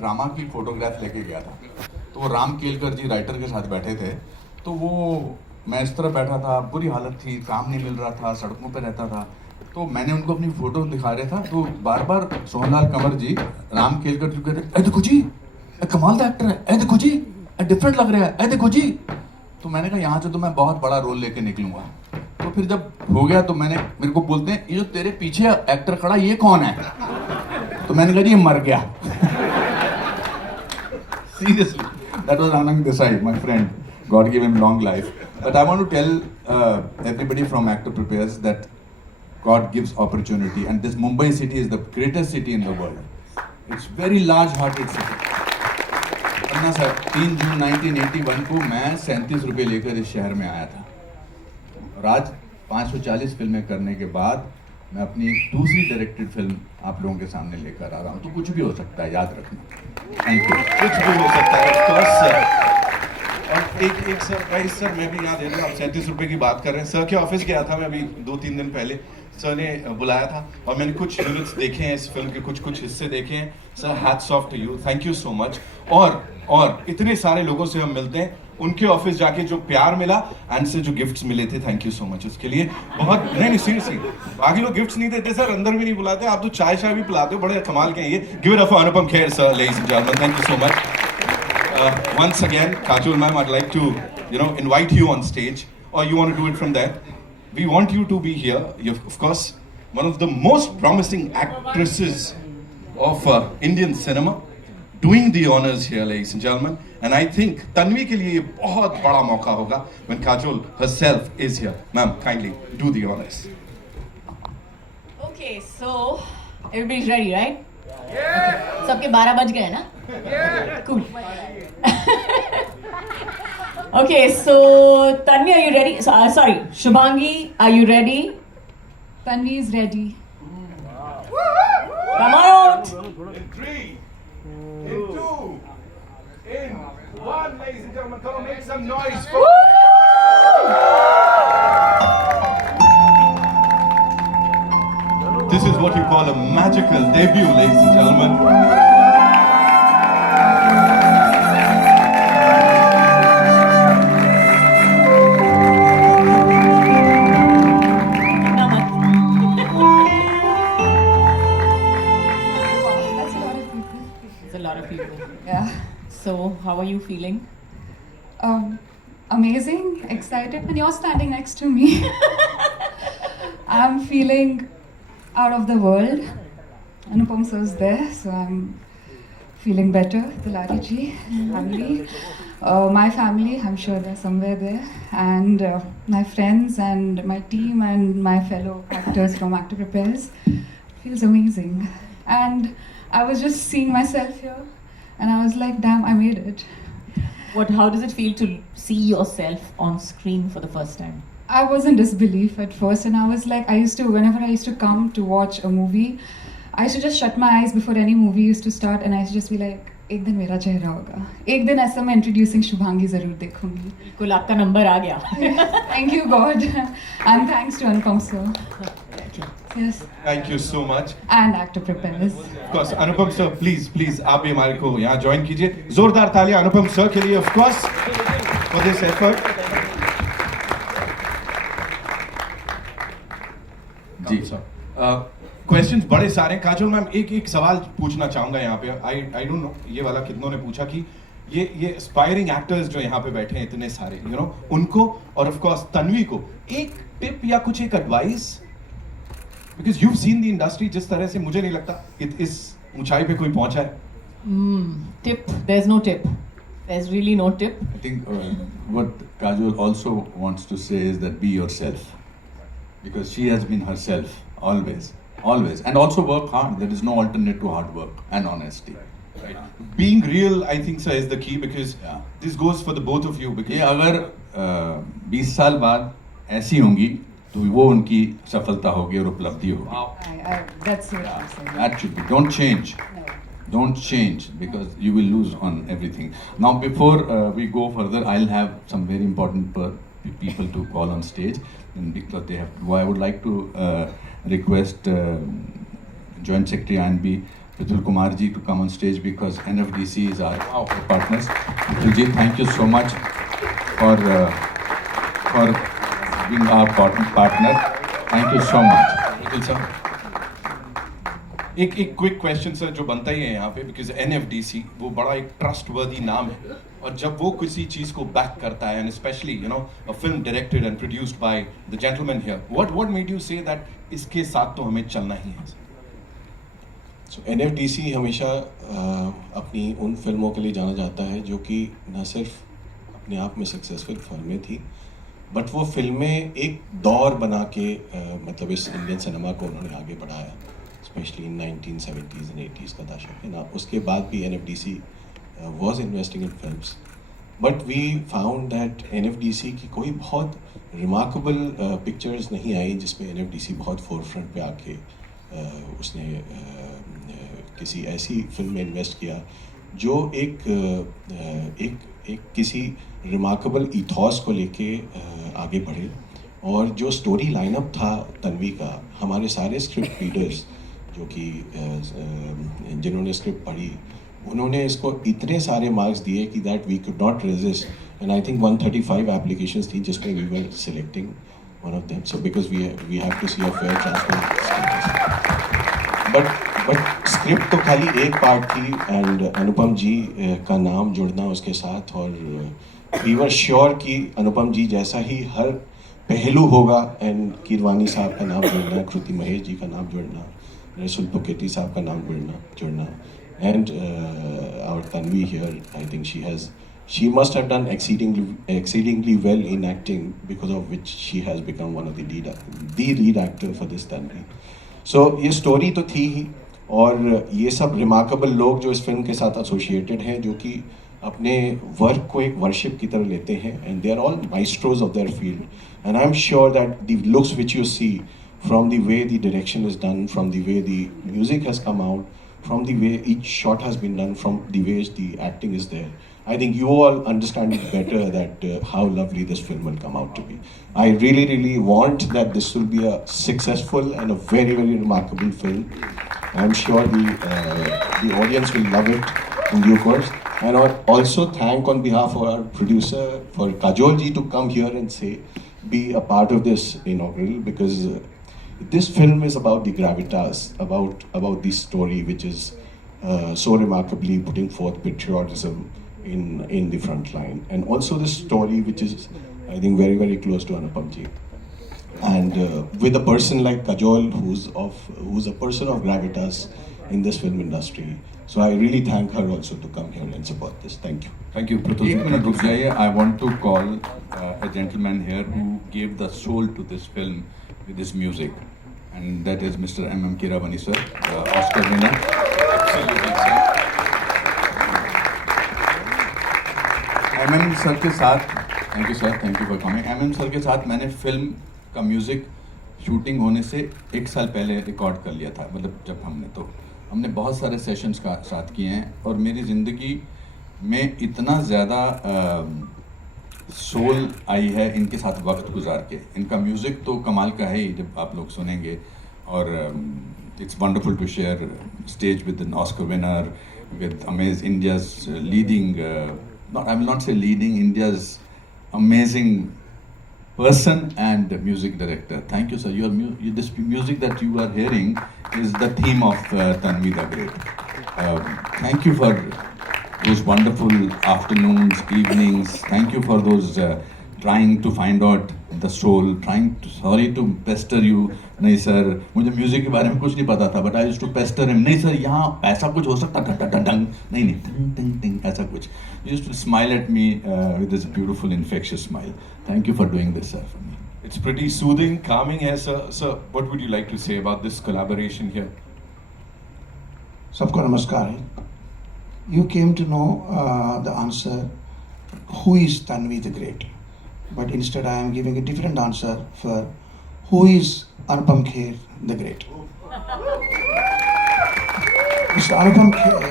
Drama की photograph लेके गया था। तो वो राम केलकर जी राइटर के साथ बैठे थे। तो वो मैं इस तरह बैठा था, बुरी हालत थी, काम नहीं मिल रहा था, सड़कों पे रहता था। तो मैंने उनको अपनी फोटो दिखा रहा था, तो बार बार सोहनलाल कंवर जी राम केलकर जी कहते, ए देखो जी, ए कमाल का एक्टर है, ए देखो जी, ए डिफरेंट लग रहा है, ए देखो जी। तो मैंने कहा यहाँ से तो मैं बहुत बड़ा रोल लेके निकलूंगा। तो फिर जब हो गया तो मेरे को बोलते हैं, ये जो तेरे पीछे एक्टर खड़ा ये कौन है? तो मैंने कहा जी ये मर गया। Seriously, that was Anand Desai, my friend. God give him long life. But I want to tell everybody from Actor Prepares that God gives opportunity, and this Mumbai city is the greatest city in the world. It's very large-hearted city. Anna sir 3 जून 1981 को मैं 37 रुपये लेकर इस शहर में आया था। और आज 540 फिल्में करने के बाद मैं अपनी दूसरी डायरेक्टेड फिल्म आप लोगों के सामने लेकर आ रहा हूँ। तो कुछ भी हो सकता है, याद रखना। Thank you. कुछ भी हो सकता है, ऑफ कोर्स सर। और एक सरप्राइज सर, मैं भी यहाँ दे रहा हूँ। आप 37 रुपये की बात कर रहे हैं। सर के ऑफिस गया था मैं अभी 2-3 दिन पहले। सर ने बुलाया था और मैंने कुछ यूनिट्स देखे हैं इस फिल्म के, कुछ हिस्से देखे हैं। Sir hats off to you, thank you so much. और इतने सारे लोगों से हम मिलते हैं, उनके ऑफिस जाके जो प्यार मिला एंड से जो गिफ्ट्स मिले थे, थैंक यू सो मच उसके लिए। बहुत नहीं सीरियसली, बाकी लोग गिफ्ट्स नहीं देते सर, अंदर भी नहीं बुलाते, आप तो चाय भी पिलाते हो, बड़े कमाल के हैं ये। Give it up for Anupam Kher sir, ladies and gentleman, thank you so much. Once again, Kajol ma'am, I'd like to, invite you on stage, or you want to do it from there? We want you to be here. You're, of course, one of the most promising actresses of Indian cinema, doing the honors here, ladies and gentlemen. And I think Tanvi ke liye ye bahut bada mauka hoga when Kajol herself is here. Ma'am, kindly do the honors. Okay, so everybody's ready, right? Yeah. सबके 12 बज गए ना? Yeah. Cool. Okay, so Tanvi, are you ready? Sorry, Shubhangi, are you ready? Tanvi is ready. Come on! In 3, in 2, in 1, ladies and gentlemen, come on, make some noise for. This is what you call a magical debut, ladies and gentlemen. It's a lot of people. Yeah. So, how are you feeling? Amazing, excited, and you're standing next to me. I'm feeling out of the world. Anupam sir's there, so I'm feeling better. Tilari ji, family. My family, I'm sure they're somewhere there. And my friends and my team and my fellow actors from Actor Prepares. It feels amazing. And I was just seeing myself here, and I was like, damn, I made it. How does it feel to see yourself on screen for the first time? I was in disbelief at first, and I was like, whenever I used to come to watch a movie, I used to just shut my eyes before any movie used to start, and I used to just be like, एक दिन मेरा चेहरा होगा, एक दिन ऐसा मैं introducing Shubhangi जरूर देखूंगी। बिल्कुल, आपका नंबर आ गया। Thank you God, and thanks to Anupam sir. Yes. Thank you so much. And Actor Prepares. Of course, Anupam sir, please, आप भी हमारे को यहाँ join कीजिए। जोरदार तालियां अनुपम sir के लिए, of course, for this effort. जी सर, क्वेश्चंस बड़े सारे हैं। काजोल मैम, एक सवाल पूछना चाहूंगा यहाँ पे। आई डोंट नो ये वाला कितनों ने पूछा कि ये एस्पायरिंग एक्टर्स जो यहाँ पे बैठे हैं इतने सारे, उनको और ऑफ कोर्स तन्वी को एक टिप या कुछ एक advice, because you have seen the industry, जिस तरह से मुझे नहीं लगता इस ऊंचाई पे कोई पहुंचा है। Tip? There's no tip. There's really no tip. I think what Kajol also wants to say is that be yourself, because she has been herself always, and also work hard. There is no alternate to hard work and honesty. Right? Being real, I think, sir, is the key, because Yeah. this goes for the both of you. ये Because अगर 20 साल बाद ऐसी होंगी तो वो उनकी सफलता होगी और उपलब्धि होगी। That's what I'm saying. That should be. Don't change. No. Don't change, because you will lose on everything. Now, before we go further, I'll have some very important people to call on stage, and because they have. I would like to request Joint Secretary INB Pratul Kumar ji to come on stage because NFDC is our partners. Pratul ji, thank you so much for being our partner. Thank you so much. Pratul sir, एक quick question sir जो बनता ही है यहाँ पे, because NFDC वो बड़ा एक trustworthy नाम है, और जब वो किसी चीज को बैक करता है, and specially you know a film directed and produced by the gentleman here, what made you say that इसके साथ तो हमें चलना ही है? सो NFDC हमेशा अपनी उन फिल्मों के लिए जाना जाता है जो कि न सिर्फ अपने आप में सक्सेसफुल फिल्में थी, बट वो फिल्में एक दौर बना के मतलब इस इंडियन सिनेमा को उन्होंने आगे बढ़ाया, specially in 1970s and 80s का दशक है ना. उसके बाद भी NFDC was investing in films, but we found that NFDC की कोई बहुत remarkable pictures नहीं आई जिसमें NFDC बहुत forefront पे आके उसने किसी ऐसी फिल्म में इन्वेस्ट किया जो एक किसी रिमार्केबल इथॉस को लेके आगे बढ़े, और जो स्टोरी लाइनअप था तन्वी का, हमारे सारे स्क्रिप्ट रीडर्स जो कि जिन्होंने स्क्रिप्ट पढ़ी, उन्होंने इसको इतने सारे मार्क्स दिए कि that we could not resist, and I think 135 applications थी जिसमें we were selecting one of them. So because we have to see a fair transparent, but script तो खाली एक पार्ट थी, एंड अनुपम जी का नाम जुड़ना उसके साथ, और वी वर श्योर कि अनुपम जी जैसा ही हर पहलू होगा, एंड कीरवानी साहब का नाम जुड़ना, कृति महेश जी का नाम जुड़ना, रसूल पुकेती साहब का नाम जुड़ना, and our Tanvi here, I think she must have done exceedingly well in acting, because of which she has become one of the lead actor for this Tanvi. So ये story तो थी ही, और ये सब remarkable लोग जो इस film के साथ associated हैं, जो कि अपने वर्क को एक वर्शिप की तरह लेते हैं, and they are all maestros of their field, and I am sure that the looks which you see, from the way the direction is done, from the way the music has come out, from the way each shot has been done, from the way the acting is there, I think you all understand it better that how lovely this film will come out to be. I really want that this will be a successful and a very remarkable film. I'm sure the audience will love it in due course. And I also thank on behalf of our producer for Kajol ji to come here and be a part of this inaugural, because this film is about the gravitas, about this story which is so remarkably putting forth patriotism in the front line, and also this story which is, I think, very close to Anupam ji, and with a person like Kajol who's a person of gravitas in this film industry. So I really thank her also to come here and support this. Thank you. Thank you, Pratul. एक minute रुक जाइए. I want to call a gentleman here who gave the soul to this film with his music, and that is Mr. M.M. Keeravani sir, Oscar winner. Absolutely, sir. MM sir के साथ, thank you sir, thank you for coming. MM sir के साथ मैंने film का music shooting होने से एक साल पहले रिकॉर्ड कर लिया था. मतलब जब हमने बहुत सारे सेशंस का साथ किए हैं, और मेरी ज़िंदगी में इतना ज़्यादा सोल आई है इनके साथ वक्त गुजार के. इनका म्यूज़िक तो कमाल का है ही, जब आप लोग सुनेंगे, और it's wonderful to share stage with an Oscar winner, with India's leading, I will not say leading, India's amazing person and music director. Thank you sir. This music that you are hearing is the theme of Tanvi the Great. Thank you for those wonderful afternoons, evenings. Thank you for those trying to find out the soul, sorry to pester you. नहीं सर, मुझे music के बारे में कुछ नहीं पता था, but I used to pester him. नहीं सर, यहाँ ऐसा कुछ हो सकता, नहीं टिंग ऐसा कुछ. You used to smile at me with this beautiful infectious smile. Thank you for doing this sir for me. It's pretty soothing, calming here, sir. Sir, what would you like to say about this collaboration here? सबको नमस्कार. You came to know the answer, who is Tanvi the Great, but instead I am giving a different answer for who is Anupam Kher the Great. Mr. Anupam Kher,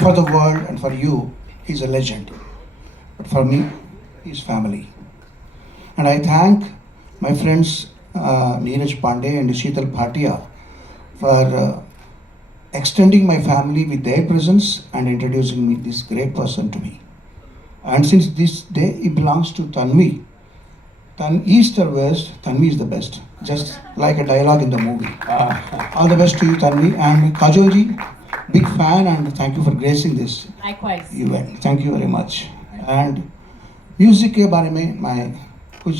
for the world and for you, he's a legend, but for me, he's family. And I thank my friends Neeraj Pandey and Sheetal Bhatia for extending my family with their presence and introducing me this great person to me. And since this day it belongs to Tanvi, East or West, Tanvi is the best. Just like a dialogue in the movie. All the best to you, Tanvi. And Kajol ji, big fan and thank you for gracing this Likewise. event. Thank you very much. And music के बारे में मैं कुछ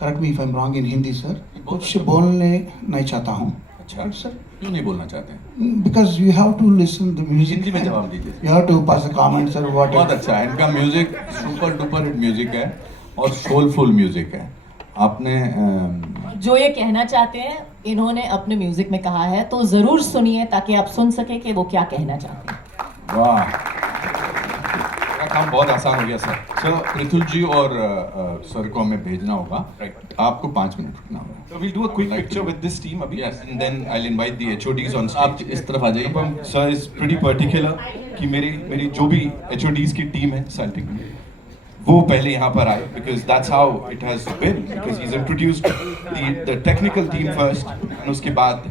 correct me if I'm wrong in Hindi, sir. कुछ बोलने नहीं चाहता हूँ. अच्छा सर. क्यों नहीं बोलना चाहते हैं? Because you have to listen the music. Hindi में जवाब दीजिए. You have to pass the comments or what. बहुत अच्छा है, इनका music super duper hit music है और सोलफुल म्यूजिक है. आपने जो ये कहना चाहते हैं इन्होंने अपने म्यूजिक में कहा है, तो जरूर सुनिए ताकि आप सुन सके कि वो क्या कहना चाहते हैं. वाह, मेरा काम बहुत आसान हो गया सर. सर पृथुल जी और सर को हमें भेजना होगा. Right. आपको 5 मिनट रुकना होगा. So we'll do a quick Like picture to- with this team अभी, Yes. and then I'll invite the HODs on आप stage. इस तरफ आ जाइए. अनुपम सर इज प्रीटी पर्टिकुलर कि मेरी जो भी HODs की टीम है सेल्टिक में, वो पहले यहाँ पर आए, because that's how it has been, because he's introduced the technical team first and उसके बाद